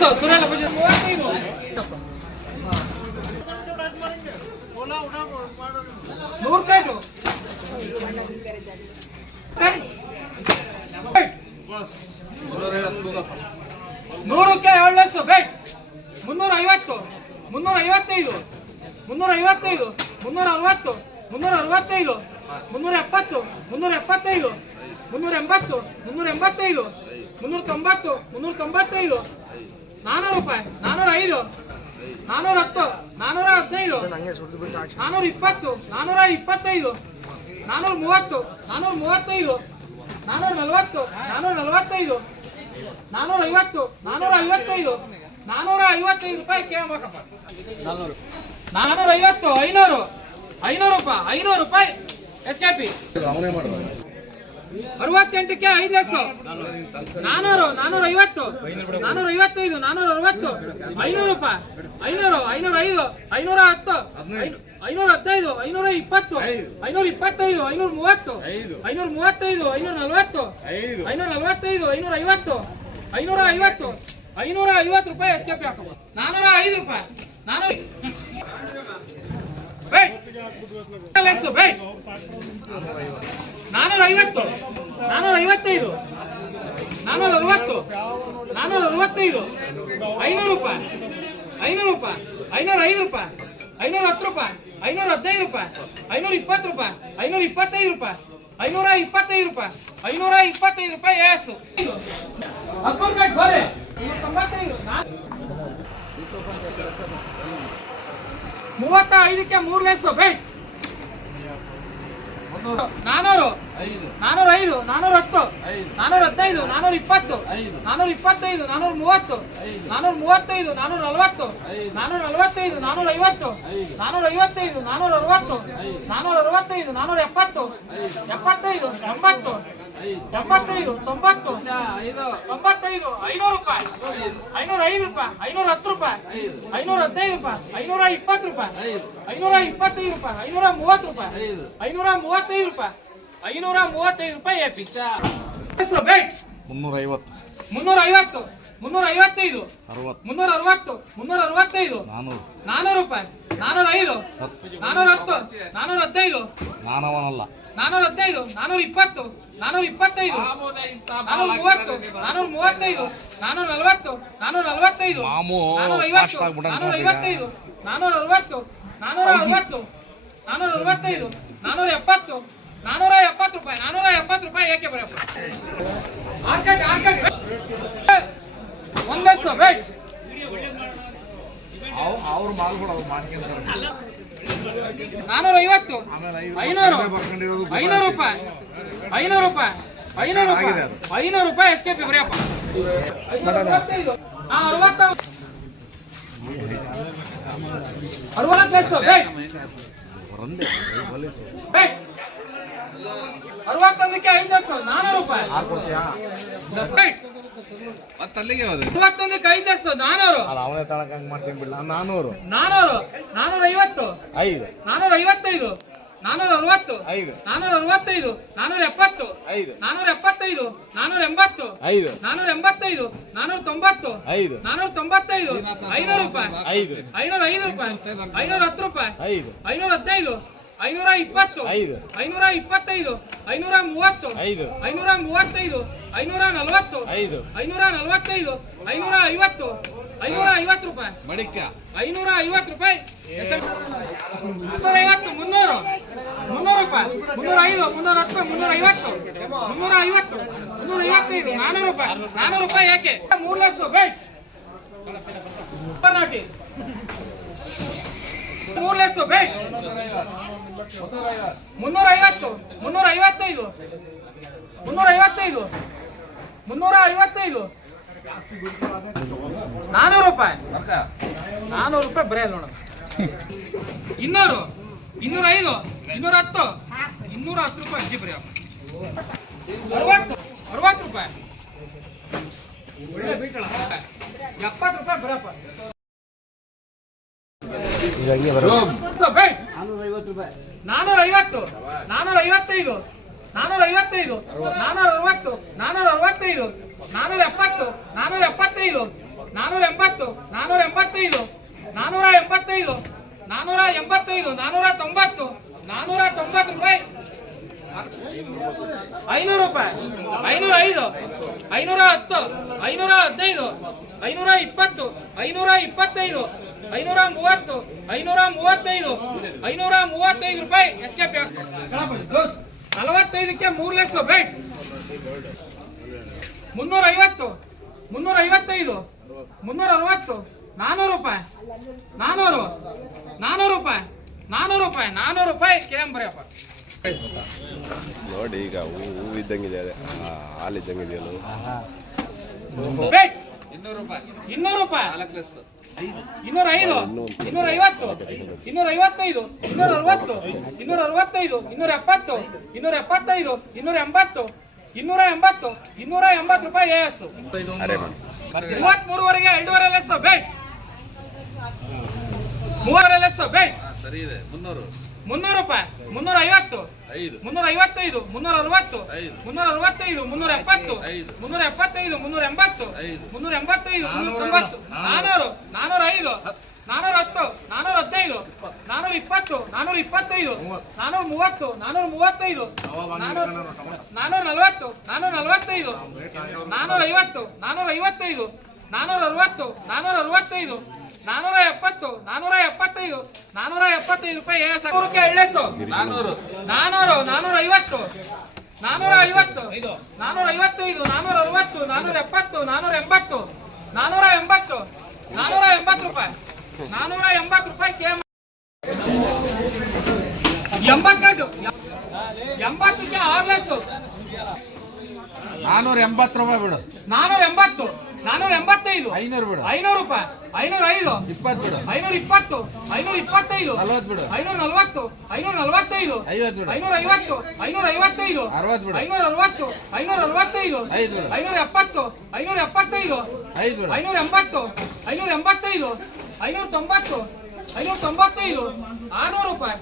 So ಸುರೇಲ ಪೂಜೆ ಮೂವತ್ತೈದು ನೂರು ಪ್ಲೇಟು ನೂರಕ್ಕೆ ಏಳು ಲಕ್ಷ ಬೇಟ್ ಮುನ್ನೂರ ಐವತ್ತು ಮುನ್ನೂರ ಐವತ್ತೈದು ಮುನ್ನೂರ ಐವತ್ತೈದು ಮುನ್ನೂರ ಅರವತ್ತು ಮುನ್ನೂರ ಅರವತ್ತೈದು ಮುನ್ನೂರ ಎಪ್ಪತ್ತು ಮುನ್ನೂರ ಎಪ್ಪತ್ತೈದು ಮುನ್ನೂರ ಎಂಬತ್ತು ಮುನ್ನೂರ ಎಂಬತ್ತೈದು ಮುನ್ನೂರ ತೊಂಬತ್ತು ಮುನ್ನೂರ ತೊಂಬತ್ತೈದು ನಾನ್ನೂರು ರೂಪಾಯಿ ನಾನೂರ ಐದು ನಾನೂರ ಹತ್ತು ನಾನ್ನೂರ ಹದಿನೈದು ನಾನೂರ ಇಪ್ಪತ್ತು ನಾನ್ನೂರ ಇಪ್ಪತ್ತೈದು ನಾನೂರ ಮೂವತ್ತು ನಾನೂರ ಮೂವತ್ತೈದು ನಾನೂರ ನಲವತ್ತು ನಾನೂರ ನಲವತ್ತೈದು ನಾನೂರ ಐವತ್ತು ನಾನ್ನೂರ ಐವತ್ತೈದು ನಾನೂರ ಐವತ್ತೈದು ರೂಪಾಯಿ ಕೇಳಬೇಕಪ್ಪ. ನಾನೂರ. ಐವತ್ತು ಐನೂರು ಐನೂರು ರೂಪಾಯಿ ಐನೂರು ರೂಪಾಯಿ. S K P. ಅರವತ್ತೆಂಟಕ್ಕೆ ಐದು ಲಕ್ಷ. ನಾನೂರು, ನಾನೂರ ಐವತ್ತು. ನಾನೂರ ಐವತ್ತೈದು, ನಾನೂರ ಅರವತ್ತು. ಐನೂರು ರೂಪಾಯಿ. ಐನೂರು, ಐನೂರ ಐದು, ಐನೂರ ಹತ್ತು. ಐನು- ಐನೂರ ಹದಿನೈದು, ಐನೂರ ಇಪ್ಪತ್ತು. ಐನೂರ ಇಪ್ಪತ್ತೈದು, ಐನೂರ ಮೂವತ್ತು. ಐನೂರ ಮೂವತ್ತೈದು, ಐನೂರ ನಲವತ್ತು. ಐನೂರ ನಲವತ್ತೈದು, ಐನೂರ ಐವತ್ತು. ಐನೂರ ಐವತ್ತು. ಐನೂರ ಐವತ್ತು ರೂಪಾಯಿ ಎಸ್ ಕೆ ಪಿ ಹಾಕಬಹುದು ನಾನೂರ ಐದು ರೂಪಾಯಿ. ಬೇಟ್ ನಾನೂರ ಐವತ್ತು ನಾನೂರ ಐವತ್ತೈದು ನಾನೂರ ಅರವತ್ತು ನಾನೂರ ಅರವತ್ತೈದು ಐನೂರು ರೂಪಾಯಿ ಐನೂರು ರೂಪಾಯಿ ಐನೂರ ಐದು ರೂಪಾಯಿ ಐನೂರ ಹತ್ತು ರೂಪಾಯಿ ಐನೂರ ಹದಿನೈದು ರೂಪಾಯಿ ಐನೂರ ಇಪ್ಪತ್ತು ರೂಪಾಯಿ ಐನೂರ ಇಪ್ಪತ್ತೈದು ರೂಪಾಯಿ ಐನೂರ ಇಪ್ಪತ್ತೈದು ರೂಪಾಯಿ ಐನೂರ ಇಪ್ಪತ್ತೈದು ರೂಪಾಯಿ ಎಸ್ ಹದಿಮೂರು ಕಟ್ ನಾ- ಮೂವತ್ತ ಐದಕ್ಕೆ ಮೂರು ಲೇಸು ಬೇಟ್ ನಾನೂರು ನಾನೂರ ಐದು. ನಾನೂರ ಹತ್ತು ನಾನೂರ ಹದಿನೈದು ನಾನೂರ ಇಪ್ಪತ್ತು ನಾನೂರ ಇಪ್ಪತ್ತೈದು ನಾನೂರ ಮೂವತ್ತು ನಾನೂರ ಮೂವತ್ತೈದು ನಾನೂರ ನಲವತ್ತು ನಾನೂರ ನಲವತ್ತೈದು ನಾನೂರ ಐವತ್ತು ನಾನೂರ ಐವತ್ತೈದು ನಾನೂರ ಅರವತ್ತು ನಾನೂರ ಅರವತ್ತೈದು ನಾನೂರ ಎಪ್ಪತ್ತು ಎಪ್ಪತ್ತೈದು ಎಂಬತ್ತು ಎಂಬತ್ತೈದು ತೊಂಬತ್ತು ತೊಂಬತ್ತೈದು ಐನೂರು ರೂಪಾಯಿ ಐನೂರ ಐದು ರೂಪಾಯಿ ಐನೂರ ಹತ್ತು ರೂಪಾಯಿ ಐನೂರ ಹದಿನೈದು ರೂಪಾಯಿ ಐನೂರ ಇಪ್ಪತ್ತು ರೂಪಾಯಿ ಐನೂರ ಇಪ್ಪತ್ತೈದು ರೂಪಾಯಿ ಐನೂರ ಮೂವತ್ತು ರೂಪಾಯಿ ಐನೂರ ಮೂವತ್ತೈದು ರೂಪಾಯಿ. ಐನೂರ ಮೂವತ್ತೈದು ರೂಪಾಯಿ ಎಪಿ ಹೆಸರು ಬೇಟ್ ಮುನ್ನೂರ ಐವತ್ತು ಮುನ್ನೂರ ಐವತ್ತು ಮುನ್ನೂರ ಐವತ್ತೈದು ಅರವತ್ತು. ಮುನ್ನೂರ ಅರವತ್ತು ಮುನ್ನೂರ ಅರವತ್ತೈದು ನಾನೂರು. ನಾನೂರು ರೂಪಾಯಿ. ನಾನೂರ ಐದು ನಾನೂರ ಹತ್ತು. ನಾನೂರ ಹದಿನೈದು ನಾನವನಲ್ಲ. ನಾನೂರ ಹದಿನೈದು ನಾನೂರ ಇಪ್ಪತ್ತು ನಾನೂರ ಇಪ್ಪತ್ತೈದು ನಾನೂರ ಮೂವತ್ತು ನಾನೂರ ಮೂವತ್ತೈದು ನಾನೂರ ನಲವತ್ತು ನಾನೂರ ನಲವತ್ತೈದು ಮಾಮು ನಾನೂರ ಐವತ್ತು ನಾನೂರ ಐವತ್ತೈದು ನಾನೂರ ಅರವತ್ತು ನಾನೂರ ಅರವತ್ತು ನಾನೂರ ಅರವತ್ತೈದು ನಾನೂರ ಎಪ್ಪತ್ತು ನಾನೂರ ಎಪ್ಪತ್ತು ರೂಪಾಯಿ ನಾನೂರ ಎಪ್ಪತ್ತು ರೂಪಾಯಿ ಏಕೆ ಬರಪ್ಪ ಆರ್ಕಟ್ ಆರ್ಕಟ್ ಒಂದಷ್ಟು ಬೇಟ್ ಅವ್ರು ಮಾಲ್ಗಳು ಅವ್ರು ಮಾಡ್ಕೊಂತಾರೆ ನಾನೂರ ಐವತ್ತು ಐನೂರು. ಐನೂರು. ರೂಪಾಯಿ. ಐನೂರು ರೂಪಾಯಿ. ಐನೂರು ರೂಪಾಯಿ. ಐನೂರು ರೂಪಾಯಿ ಎಸ್ ಕೆ ಪಿ ಬರೆಯಪ್ಪ. ಅರವತ್ತ. ಅರವತ್ತು ಅರವತ್ತೊಂದಕ್ಕೆ ನಾನೂರು ರೂಪಾಯಿ. ಐದು ಲಕ್ಷ ನಾನೂರು. ಅದು ಅವನೇ ತಳಕ ಹಂಗೆ ಮಾಡ್ತೀನಿ ಬಿಡ್ಲ ನಾನೂರು ನಾನೂರು. ನಾನೂರ ಐವತ್ತು ಐದು. ನಾನೂರ ಐವತ್ತೈದು ನಾನೂರ ಅರವತ್ತು ಐದು. ನಾನೂರ ಅರವತ್ತೈದು ನಾನೂರ ಎಪ್ಪತ್ತು ಐದು. ನಾನೂರ ಎಪ್ಪತ್ತೈದು ನಾನೂರ ಎಂಬತ್ತು ಐದು. ನಾನೂರ ಎಂಬತ್ತೈದು ನಾನೂರ ತೊಂಬತ್ತು ಐದು. ನಾನೂರ ತೊಂಬತ್ತೈದು ಐನೂರು ರೂಪಾಯಿ ಐದು. ಐನೂರ ಐದು ರೂಪಾಯಿ ಐನೂರ ಹತ್ತು ರೂಪಾಯಿ ಐದು. ಐನೂರ ಹದಿನೈದು ಐನೂರ ಇಪ್ಪತ್ತು ಐದು. ಐನೂರ ಇಪ್ಪತ್ತೈದು ಐನೂರ ಮೂವತ್ತು ಐದು. ಐನೂರ ಮೂವತ್ತೈದು ಐನೂರ ನಲವತ್ತು ಐದು. ಐನೂರ ನಲವತ್ತೈದು ಐನೂರ ಐವತ್ತು ಐನೂರ ಐವತ್ತು ರೂಪಾಯಿ. ಮಡಿಕ ಐನೂರ ಐವತ್ತು ರೂಪಾಯಿ ಮುನ್ನೂರ. ಮುನ್ನೂರು ರೂಪಾಯಿ. ಮುನ್ನೂರ ಐದು ಮುನ್ನೂರ ಹತ್ತು ಮುನ್ನೂರ ಐವತ್ತು ಮುನ್ನೂರ ಐವತ್ತು ಮುನ್ನೂರ ಐವತ್ತೈದು ನಾನೂರು ರೂಪಾಯಿ. ನಾನೂರು ರೂಪಾಯಿ ಯಾಕೆ ಮೂರು ಲಕ್ಷ ಬೇಟ್ ನಾಟಿ ಮೂರು ಲಕ್ಷ ಬೇಟ್ ಮುನ್ನೂರ ಐವತ್ತು ಮುನ್ನೂರ ಐವತ್ತೈದು ಮುನ್ನೂರ ಐವತ್ತೈದು ಮುನ್ನೂರ ಐವತ್ತೈದು ನಾನೂರು ರೂಪಾಯಿ. ನಾನೂರು ರೂಪಾಯಿ ಬರೆಯಲ್ಲ ನೋಡ. ಇನ್ನೂರು. ಇನ್ನೂರ ಐದು ಇನ್ನೂರ ಹತ್ತು ಇನ್ನೂರ ಹತ್ತು ರೂಪಾಯಿ ಅಜ್ಜಿ ಬರೀ ಅರವತ್ತು. ಅರವತ್ತು ರೂಪಾಯಿ. ಎಪ್ಪತ್ತು ರೂಪಾಯಿ ಬರಪ್ಪ ನಾನೂರ ಐವತ್ತು ನಾನೂರ ಐವತ್ತೈದು ನಾನೂರ ಐವತ್ತೈದು ನಾನೂರ ಅರವತ್ತು ನಾನೂರ ಅರವತ್ತೈದು ನಾನೂರ ಎಪ್ಪತ್ತು ನಾನೂರ ಎಪ್ಪತ್ತೈದು ನಾನೂರ ಎಂಬತ್ತು ನಾನೂರ ಎಂಬತ್ತೈದು ನಾನೂರ ಎಂಬತ್ತೈದು ನಾನೂರ ಎಂಬತ್ತೈದು, ನಾನೂರ ತೊಂಬತ್ತು ನಾನೂರ ತೊಂಬತ್ತು ರೂಪಾಯಿ. ಐನೂರು ರೂಪಾಯಿ. ಐನೂರ ಐದು ಐನೂರ ಹತ್ತು ಐನೂರ ಹದಿನೈದು ಐನೂರ ಇಪ್ಪತ್ತು ಐನೂರ ಇಪ್ಪತ್ತೈದು ಐನೂರ ಮೂವತ್ತು ಐನೂರ ಮೂವತ್ತೈದು ಐನೂರ ಮೂವತ್ತೈದು ರೂಪಾಯಿ. ಎಸ್ಕೇಪ್ ನಲವತ್ತೈದಕ್ಕೆ ಮೂರು ಲೆಸ್ ಬೇಟ್ ಮುನ್ನೂರ ಐವತ್ತು ಮುನ್ನೂರ ಐವತ್ತೈದು ಮುನ್ನೂರ ಅರವತ್ತು ನಾನೂರು ರೂಪಾಯಿ. ನಾನೂರು. ನಾನೂರು ರೂಪಾಯಿ. ನಾನೂರು ರೂಪಾಯಿ. ನಾನೂರು ರೂಪಾಯಿ ಕೆ ಎಂ ಬರೆಯಪ್ಪ. ನೋಡಿ ಈಗ ಹೂ ಇದ್ದಂಗಿದೆ ಅದೇ. ಹಾಲು ಇದ್ದಂಗಿದೆಯಲ್ಲ ಇನ್ನೂರು ರೂಪಾಯಿ. ಇನ್ನೂರು ರೂಪಾಯಿ ಐದು. ಇನ್ನೂರ ಐವತ್ತು. ಇನ್ನೂರ ಐವತ್ತೈದು. ಇನ್ನೂರ ಅರವತ್ತು. ಇನ್ನೂರ ಅರವತ್ತೈದು. ಇನ್ನೂರ ಎಪ್ಪತ್ತು. ಇನ್ನೂರ ಎಪ್ಪತ್ತೈದು. ಇನ್ನೂರ ಎಂಬತ್ತು. ಇನ್ನೂರ ಎಂಬತ್ತು. ಇನ್ನೂರ ಎಂಬತ್ತು ರೂಪಾಯಿ ಎಸ್. ಮೂವತ್ತ್ ಮೂರುವರೆಗೆ ಎರಡೂವರೆ ಲೆಸ್ ಬೇಟ್ ಮೂವರೆ ಲೆಸ್ ಬೇಟ್ ಸರಿ ಇದೆ. ಮುನ್ನೂರು. ಮುನ್ನೂರು ರೂಪಾಯಿ. ಮುನ್ನೂರ ಐವತ್ತು ಐದು. ಮುನ್ನೂರ ಐವತ್ತೈದು ಮುನ್ನೂರ ಅರವತ್ತು ಐದು. ಮುನ್ನೂರ ಅರವತ್ತೈದು ಮುನ್ನೂರ ಎಪ್ಪತ್ತು ಐದು. ಮುನ್ನೂರ ಎಪ್ಪತ್ತೈದು ಮುನ್ನೂರ ಎಂಬತ್ತು ಐದು. ಮುನ್ನೂರ ಎಂಬತ್ತೈದು ಮುನ್ನೂರ ತೊಂಬತ್ತು ನಾನೂರು ನಾನೂರ ಐದು ನಾನೂರ ಹತ್ತು ನಾನೂರ ಹದಿನೈದು ನಾನೂರ ಇಪ್ಪತ್ತು ನಾನೂರ ಇಪ್ಪತ್ತೈದು ನಾನೂರ ಮೂವತ್ತು ನಾನೂರ ಮೂವತ್ತೈದು ನಾನೂರ ನಾನೂರ ನಲವತ್ತು ನಾನೂರ ನಲವತ್ತೈದು ನಾನೂರ ಐವತ್ತು ನಾನೂರ ಐವತ್ತೈದು ನಾನೂರ ಅರವತ್ತು ನಾನೂರ ಅರವತ್ತೈದು ನಾನೂರ ಎಪ್ಪತ್ತು ನಾನೂರ ಎಪ್ಪತ್ತೈದು ನಾನೂರ ಎಪ್ಪತ್ತೈದು ರೂಪಾಯಿ ಸಾವಿರಕ್ಕೆ ಎಳ್ಳೆಸು. ನಾನೂರು. ನಾನೂರು ನಾನೂರ ಐವತ್ತು ನಾನೂರ ಐವತ್ತು ನಾನೂರ ಐವತ್ತೈದು ನಾನೂರ ಅರವತ್ತು ನಾನೂರ ಎಪ್ಪತ್ತು ನಾನೂರ ಎಂಬತ್ತು ನಾನೂರ ಎಂಬತ್ತು ನಾನೂರ ಎಂಬತ್ತು ರೂಪಾಯಿ. ನಾನೂರ ಎಂಬತ್ತು ರೂಪಾಯಿ ಕೆ ಎಂಬತ್ತೆಂಟು. ಎಂಬತ್ತಕ್ಕೆ ಆರ್ಲೆಸ್ ನಾನೂರ ಎಂಬತ್ತು ರೂಪಾಯಿ ಬಿಡು. ನಾನೂರ ಎಂಬತ್ತು ನಾನೂರ ಎಂಬತ್ತೈದು. ಐನೂರು ಬಿಡು. ಐನೂರು ರೂಪಾಯಿ. ಐನೂರ ಐದು. ಇಪ್ಪತ್ತು ಬಿಡು. ಐನೂರ ಇಪ್ಪತ್ತು. ಐನೂರ ಇಪ್ಪತ್ತೈದು. ನಲ್ವತ್ತು ಬಿಡು. ಐನೂರ ನಲವತ್ತು. ಐನೂರ ನಲವತ್ತೈದು. ಐವತ್ತು ಬಿಡು. ಐನೂರ ಐವತ್ತು. ಐನೂರ ಐವತ್ತೈದು. ಅರವತ್ತು ಬಿಡು. ಐನೂರ ಅರವತ್ತು. ಐನೂರ ಅರವತ್ತೈದು. ಐದು ಬಿಡು. ಐನೂರ ಎಪ್ಪತ್ತು. ಐನೂರ ಎಪ್ಪತ್ತೈದು. ಐದು ಬಿಡು. ಐನೂರ ಎಂಬತ್ತು. ಐನೂರ ಎಂಬತ್ತೈದು. ಐನೂರ ತೊಂಬತ್ತು. ಐನೂರ ತೊಂಬತ್ತೈದು. ಆರ್ನೂರು ರೂಪಾಯಿ.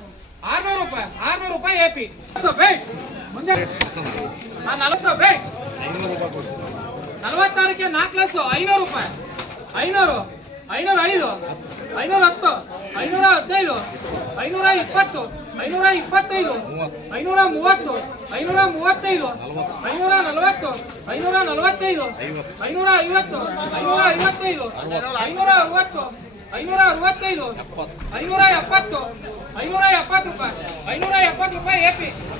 ಆರ್ನೂರು ರೂಪಾಯಿ. ಆರ್ನೂರು ರೂಪಾಯಿ ಎ ಪಿ ಬೇಟ್ ಮುಂದೆ. ನಲವತ್ತು ಬೇಟ್ ನಲವತ್ತಾರಕ್ಕೆ ನಾಲ್ಕು ಲಕ್ಷ ಐನೂರು ರೂಪಾಯಿ. ಐನೂರು, ಐನೂರ ಐದು, ಐನೂರ ಹತ್ತು, ಐನೂರ ಹದಿನೈದು, ಐನೂರ ಇಪ್ಪತ್ತು, ಐನೂರ ಇಪ್ಪತ್ತೈದು, ಐನೂರ ಮೂವತ್ತು, ಐನೂರ ಮೂವತ್ತೈದು, ಐನೂರ ನಲವತ್ತು, ಐನೂರ ನಲವತ್ತೈದು, ಐನೂರ ಐವತ್ತು, ಐನೂರ ಐವತ್ತೈದು, ಐನೂರ ಅರವತ್ತು, ಐನೂರ ಅರವತ್ತೈದು, ಐನೂರ ಎಪ್ಪತ್ತು ಐನೂರ ಎಪ್ಪತ್ತು ರೂಪಾಯಿ, ಐನೂರ ಎಪ್ಪತ್ತು ರೂಪಾಯಿ ಎ ಪಿ